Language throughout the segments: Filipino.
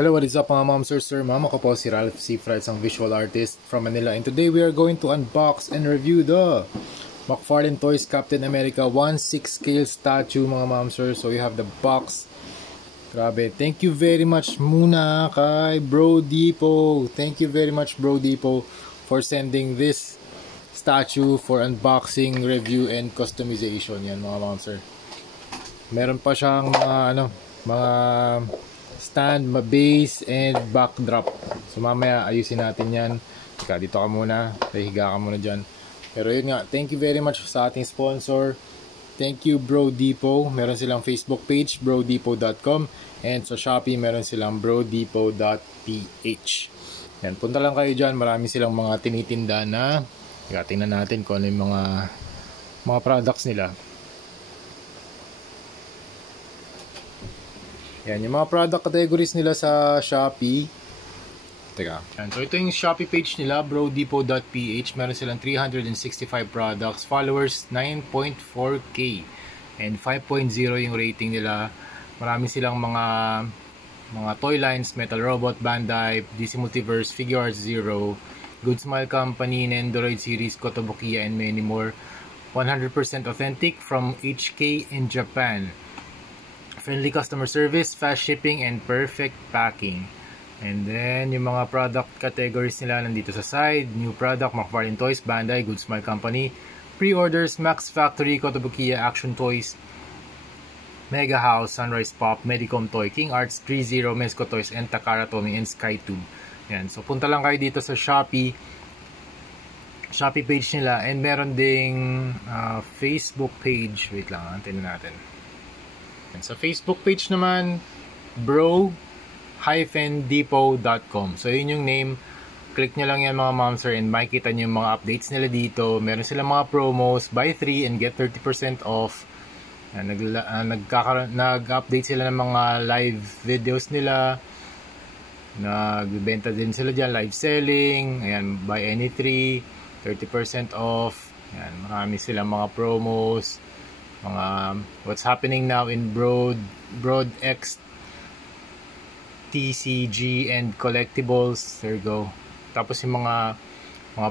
Hello, what is up mga ma'am, sir, ma'am? Ako po si Ralph C. Frides, ang visual artist from Manila. And today we are going to unbox and review the McFarlane Toys Captain America 1/6 scale statue mga ma'am, sir. So you have the box. Grabe, thank you very much muna kay Bro Depot. Thank you very much Bro Depot for sending this statue for unboxing, review, and customization. Yan mga ma'am, sir. Meron pa siyang mga stand, base, and backdrop. So mamaya ayusin natin yan. Dito ka muna, higa ka muna dyan. Pero yun nga, thank you very much sa ating sponsor. Thank you Bro Depot. Meron silang Facebook page, brodepot.com, and sa Shopee meron silang brodepot.ph. Yan, punta lang kayo dyan. Marami silang mga tinitinda na tingnan natin kung ano yung mga products nila. Yan, yung mga product categories nila sa Shopee. Teka. Yan, so ito yung Shopee page nila, brodepot.ph. Meron silang 365 products. Followers, 9.4k. And 5.0 yung rating nila. Marami silang mga toy lines, Metal Robot, Bandai, DC Multiverse, Figuarts Zero, Good Smile Company, Nendoroid series, Kotobukiya, and many more. 100% authentic from HK in Japan. Friendly customer service, fast shipping, and perfect packing. And then, yung mga product categories nila nandito sa side. New product, McFarlane Toys, Bandai, Good Smile Company. Pre-orders, Max Factory, Kotobukiya, Action Toys, Mega House, Sunrise Pop, Medicom Toy, King Arts, 3-0, Mezco Toys, and Takara Tomy, and SkyTube. Yan. So, punta lang kayo dito sa Shopee page nila. And meron ding Facebook page. Wait lang, tingnan natin. And sa Facebook page naman, bro-depot.com. So yun yung name. Click nyo lang yan mga ma'am, sir, and makikita nyo yung mga updates nila dito. Meron silang mga promos, buy 3 and get 30% off. Nag-update sila ng mga live videos nila. Nagbibenta din sila dyan, live selling. Ayan, buy any 3, 30% off. Ayan, marami silang mga promos. Mga what's happening now in BroadX, TCG, and collectibles. There you go. Tapos yung mga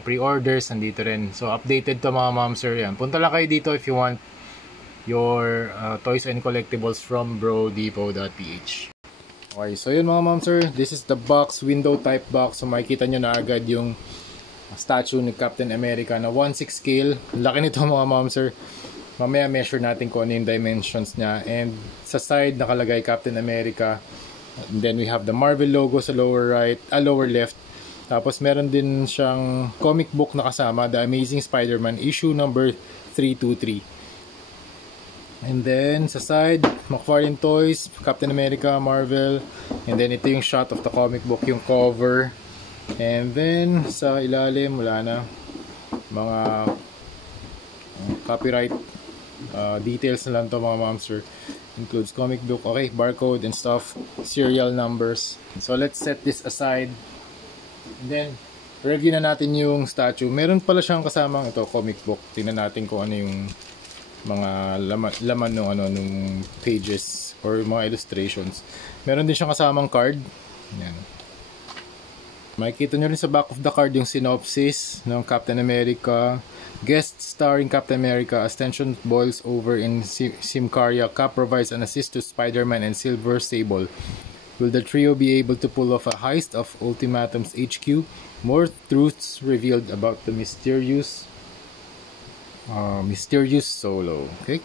pre-orders nandito rin. So updated to mga ma'am, sir. Yan. Punta lang kayo dito if you want your toys and collectibles from brodepot.ph. Okay, so yun mga ma'am, sir. This is the box, window type box. So makikita nyo na agad yung statue ni Captain America na 1/6 scale. Laki nito mga ma'am, sir. Mamaya measure natin kung ano yung dimensions niya. And sa side nakalagay Captain America. And then we have the Marvel logo sa lower left. Tapos meron din siyang comic book na kasama, The Amazing Spider-Man issue number 323. And then sa side, McFarlane Toys, Captain America, Marvel. And then ito yung shot of the comic book, yung cover. And then sa ilalim, wala na. Mga copyright details na lang to mga ma'am, sir. Includes comic book, okay, barcode and stuff, serial numbers. So let's set this aside. And then review na natin yung statue. Meron pala siyang kasamang ito comic book. Tingnan natin kung ano yung mga laman nung pages or mga illustrations. Meron din siyang kasamang card. Yan. Makikita nyo rin sa back of the card yung synopsis ng Captain America. Guest starring Captain America as tension boils over in Symkaria. Cap provides an assist to Spider-Man and Silver Sable. Will the trio be able to pull off a heist of Ultimatum's HQ? More truths revealed about the mysterious Solo. Okay?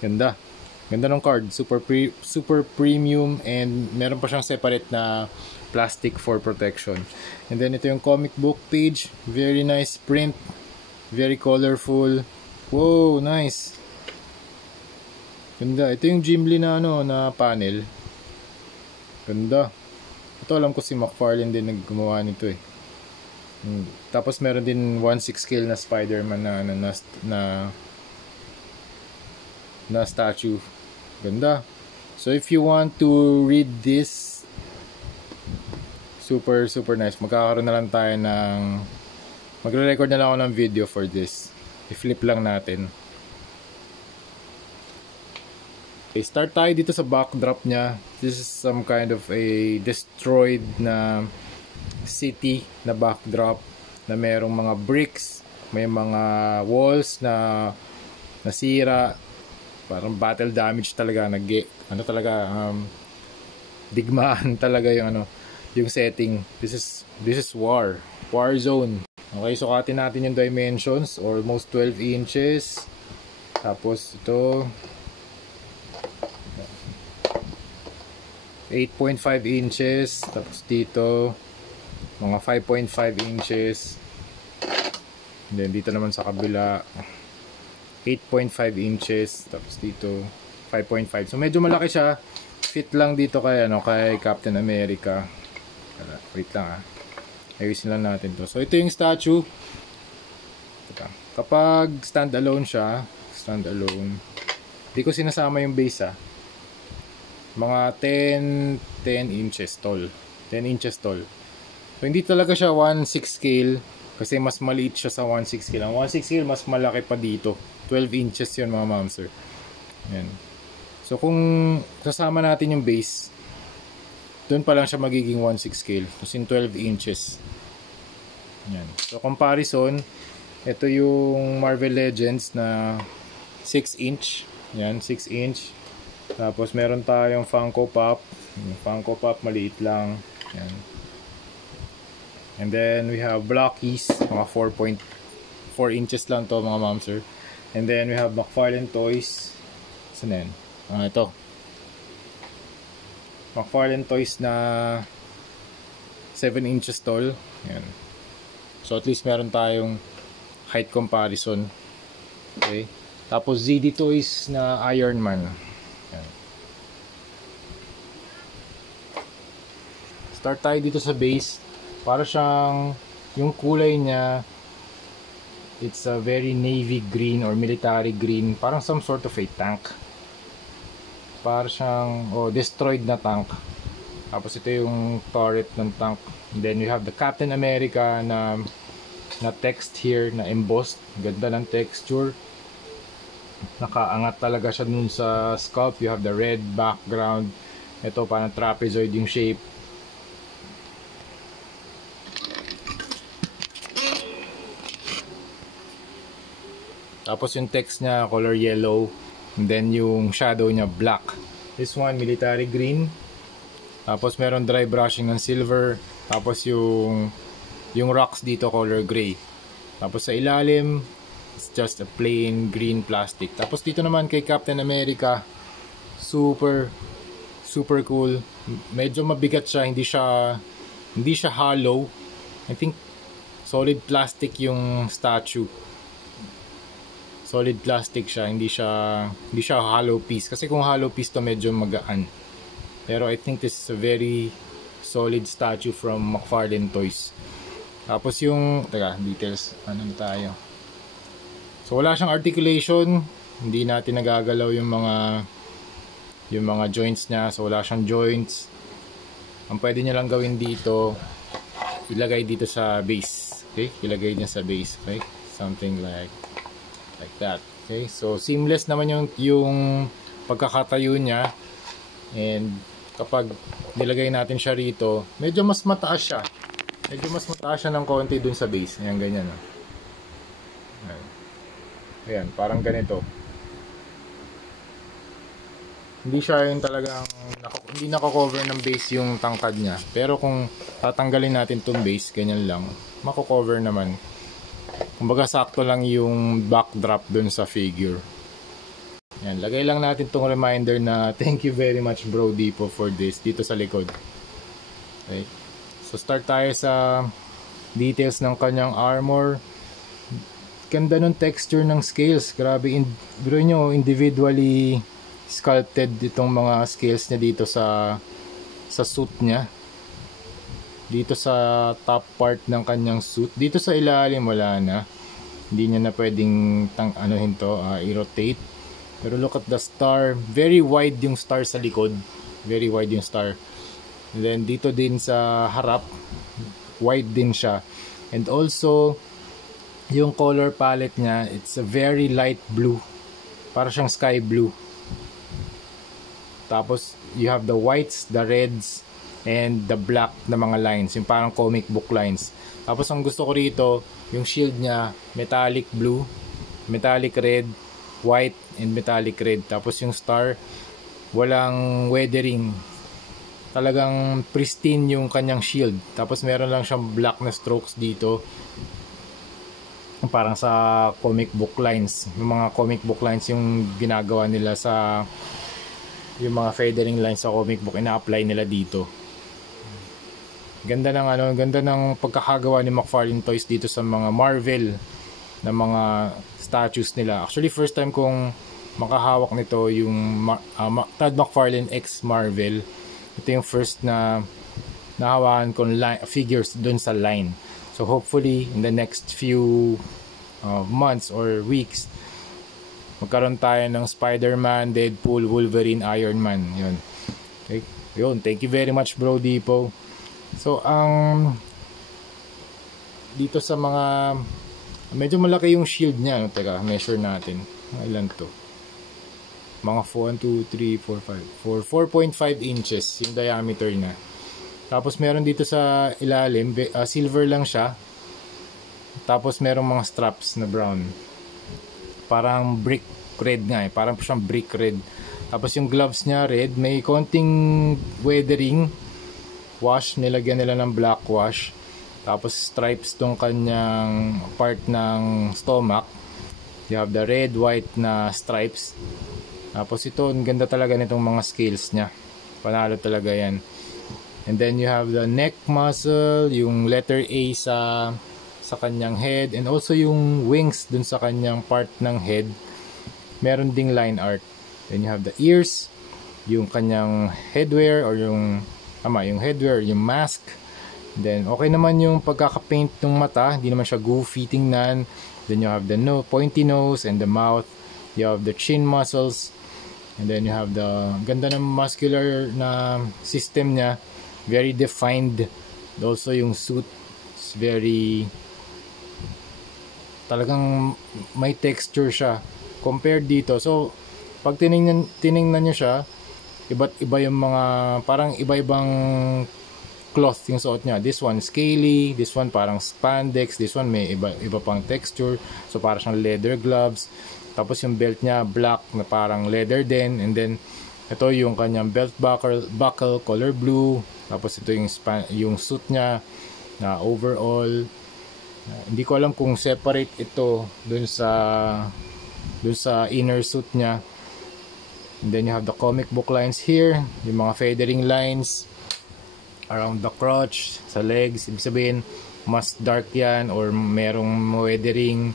Ganda. Ganda ng card. Super premium, and meron pa siyang separate na plastic for protection. And then ito yung comic book page. Very nice print. Very colorful. Wow, nice. Ganda. Ito yung Jim Lee na na panel. Ganda. Ito alam ko si McFarlane din naggumawa nito eh. Tapos meron din 1/6 scale na Spider-Man na statue. Ganda. So if you want to read this, super nice. Magkakaroon na lang tayo ng magre-record na lang ako ng video for this. I-flip lang natin. Okay, start tayo dito sa backdrop niya. This is some kind of a destroyed na city na backdrop na merong mga bricks, may mga walls na nasira, parang battle damage talaga, digmaan talaga yung setting. This is war zone. Okay, sukatin natin yung dimensions, almost 12 inches. Tapos ito 8.5 inches, tapos dito mga 5.5 inches, and then dito naman sa kabila 8.5 inches, tapos dito 5.5. So medyo malaki siya, fit lang dito kay Captain America. Wait lang ayusin lang natin to. So ito yung statue. Kapag stand-alone siya, di ko sinasama yung base mga 10 inches tall. 10 inches tall. So hindi talaga siya 1/6 scale kasi mas maliit siya sa 1/6 scale. Ang 1/6 scale mas malaki pa dito. 12 inches yun mga mamsir. Yan. So kung sasama natin yung base, doon pa lang siya magiging 1/6 scale. Tapos in 12 inches. Yan. So comparison, ito yung Marvel Legends na 6 inch. Yan, 6 inch. Tapos meron tayong Funko Pop. Yung Funko Pop maliit lang. Yan. And then we have Blockies, mga 4.4 inches lang to mga mamsir. And then we have McFarlane Toys. Saan yan? Ito. McFarlane Toys na 7 inches tall. Yan. So at least meron tayong height comparison. Okay. Tapos ZD Toys na Iron Man. Yan. Start tayo dito sa base. Para siyang yung kulay niya, it's a very navy green or military green, parang some sort of a tank. Para siyang destroyed na tank. Tapos ito yung turret ng tank. And then you have the Captain America na text here na embossed. Ganda ng texture. Nakaangat talaga siya dun sa sculpt. You have the red background. Ito parang trapezoid yung shape. Tapos yung text niya color yellow, and then yung shadow niya black. This one military green. Tapos meron dry brushing ng silver. Tapos yung rocks dito color gray. Tapos sa ilalim, it's just a plain green plastic. Tapos dito naman kay Captain America, super cool. Medyo mabigat siya, hindi siya hollow. I think solid plastic yung statue. Solid plastic siya, hindi siya hollow piece. Kasi kung hollow piece to medyo magaan. Pero I think this is a very solid statue from McFarlane Toys. Tapos yung details, tayo. So wala siyang articulation, hindi natin nagagalaw yung mga joints niya. So wala siyang joints. Ang pwede niya lang gawin dito, ilagay dito sa base. Okay? Ilagay niya sa base, okay? Something like that. Okay? So seamless naman yung pagkakatayo niya. And kapag nilagay natin siya rito, medyo mas mataas siya. Ng konti dun sa base. Ayan, ganyan. Ayan, parang ganito. Hindi siya yung talagang hindi nako-cover ng base yung tangkad niya. Pero kung tatanggalin natin tong base, ganyan lang, mako-cover naman. Kumbaga sakto lang yung backdrop dun sa figure. Yan, lagay lang natin tong reminder na thank you very much Bro Dipo for this dito sa likod. Okay. So start tayo sa details ng kanyang armor. Ganda ng texture ng scales. Grabe, bro nyo, individually sculpted itong mga scales niya dito sa suit niya. Dito sa top part ng kanyang suit. Dito sa ilalim wala na. Hindi niya na pwedeng i-rotate. Pero look at the star. Very wide yung star sa likod. Very wide yung star. And then dito din sa harap, wide din siya. And also, yung color palette niya, it's a very light blue. Para siyang sky blue. Tapos you have the whites, the reds, and the black na mga lines, yung parang comic book lines. Tapos ang gusto ko rito, yung shield niya, metallic blue, metallic red, white, and metallic red. Tapos yung star, walang weathering. Talagang pristine yung kanyang shield. Tapos meron lang siyang black na strokes dito. Parang sa comic book lines. Yung mga comic book lines yung ginagawa nila sa yung mga feathering lines sa comic book, ina-apply nila dito. Ganda ng ganda ng pagkakagawa ni McFarlane Toys dito sa mga Marvel na mga statues nila. Actually, first time kong makahawak nito yung Todd McFarlane X Marvel. Ito yung first na nahawakan kong figures dun sa line. So hopefully in the next few months or weeks, magkaroon tayo ng Spider-Man, Deadpool, Wolverine, Iron Man. Yun. Okay. Yun. Thank you very much, Bro Dipo. So, dito sa mga medyo malaki yung shield niya. Teka, measure natin. Ilan to? Mga 4.5 inches yung diameter na. Tapos meron dito sa ilalim, silver lang siya. Tapos merong mga straps na brown. Parang brick red nga eh. Parang siyang brick red. Tapos yung gloves niya red. May konting weathering. Wash. Nilagyan nila ng black wash. Tapos stripes tong kanyang part ng stomach. You have the red, white na stripes. Tapos ito, ang ganda talaga nitong mga scales niya. Panalo talaga yan. And then you have the neck muscle. Yung letter A sa kanyang head, and also yung wings dun sa kanyang part ng head, meron ding line art. Then you have the ears, yung kanyang headwear or yung headwear, yung mask. Then okay naman yung pagkaka-paint ng mata, hindi naman siya goofy tingnan. Then you have the pointy nose and the mouth. You have the chin muscles, and then you have the ganda ng muscular na system niya, very defined. Also yung suit is very talagang may texture siya compared dito. So pag tiningnan niyo siya, iba't iba yung mga parang iba-ibang cloth yung suot niya. This one scaly, this one parang spandex, this one may iba pang texture. So parang siyang leather gloves. Tapos yung belt niya black na parang leather din, and then ito yung kanyang belt buckle color blue. Tapos ito yung suit niya na overall. Hindi ko alam kung separate ito dun sa inner suit niya. And then you have the comic book lines here, yung mga feathering lines around the crotch, sa legs. Ibig sabihin mas dark yan or merong weathering.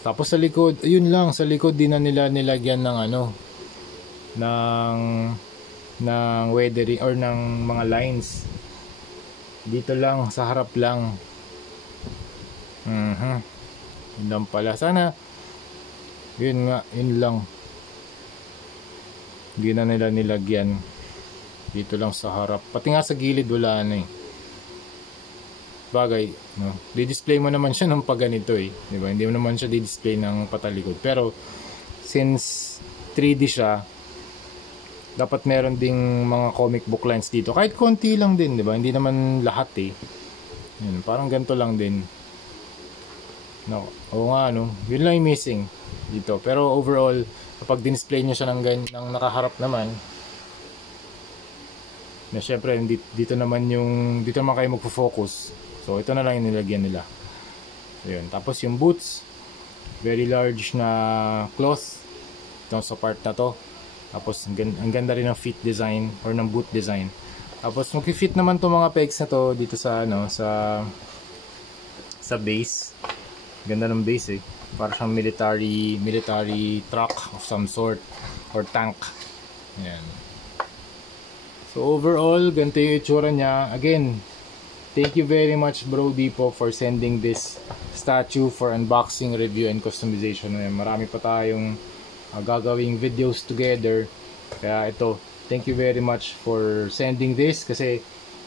Tapos sa likod, ayun lang, sa likod din na nila nilagyan ng ng weathering or ng mga lines. Dito lang sa harap lang. Yun lang pala. Sana yun lang. Hindi na nila nilagyan. Dito lang sa harap. Pati nga sa gilid wala na eh. Bagay, no? Di-display mo naman siya ng pag ganito eh. Diba? Hindi mo naman siya di-display ng patalikod. Pero since 3D siya, dapat meron ding mga comic book lines dito. Kahit konti lang din, diba? Hindi naman lahat eh. Yun, parang ganito lang din. No, oo nga no. Yun lang yung missing dito. Pero overall, kapag din-display nyo siya ng nakaharap naman, na syempre dito naman kayo magfo-focus. So ito na lang yung nilagyan nila. Ayun. Tapos yung boots, very large na cloth ito sa part na to. Tapos ang ganda rin ng feet design or ng boot design. Tapos mag-fit naman to mga pegs na to dito sa sa base. Ganda ng base eh. Para siyang military truck of some sort or tank. Ayan. So overall, ganito yung itsura niya. Again, thank you very much Bro Dipo for sending this statue for unboxing, review, and customization. Marami pa tayong gagawing videos together. Kaya ito, thank you very much for sending this kasi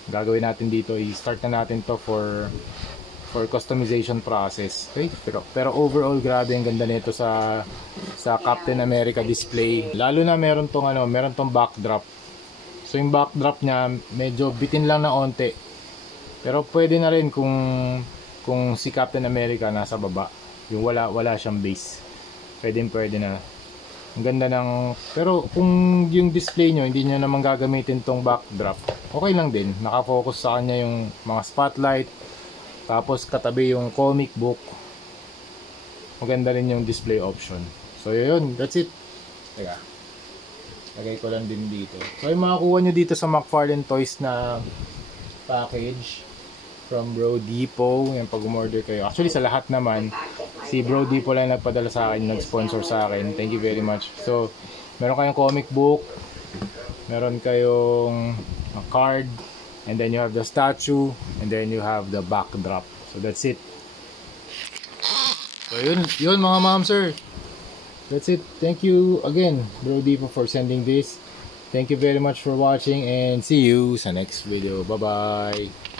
gagawin natin dito. I-start na natin to for customization process. Okay? Pero overall, grabe ang ganda nito sa sa Captain America display. Lalo na meron tong backdrop. So yung backdrop niya medyo bitin lang na onte. Pero pwede na rin kung si Captain America nasa baba. Yung wala siyang base. Pwede na. Ang ganda ng, pero kung yung display nyo hindi nyo naman gagamitin tong backdrop, okay lang din. Nakafocus sa kanya yung mga spotlight. Tapos katabi yung comic book. Maganda rin yung display option. So yun, that's it. Teka, lagay ko lang din dito. So yung makakuha nyo dito sa McFarlane Toys na package from Bro Depot, yung pag umorder kayo. Actually sa lahat naman, si Bro Depot lang nagpadala sa akin, nag-sponsor sa akin. Thank you very much. So meron kayong comic book, meron kayong card, and then you have the statue, and then you have the backdrop. So that's it. So yun mga ma'am sir. That's it. Thank you again, Bro Depot, for sending this. Thank you very much for watching and see you sa next video. Bye-bye.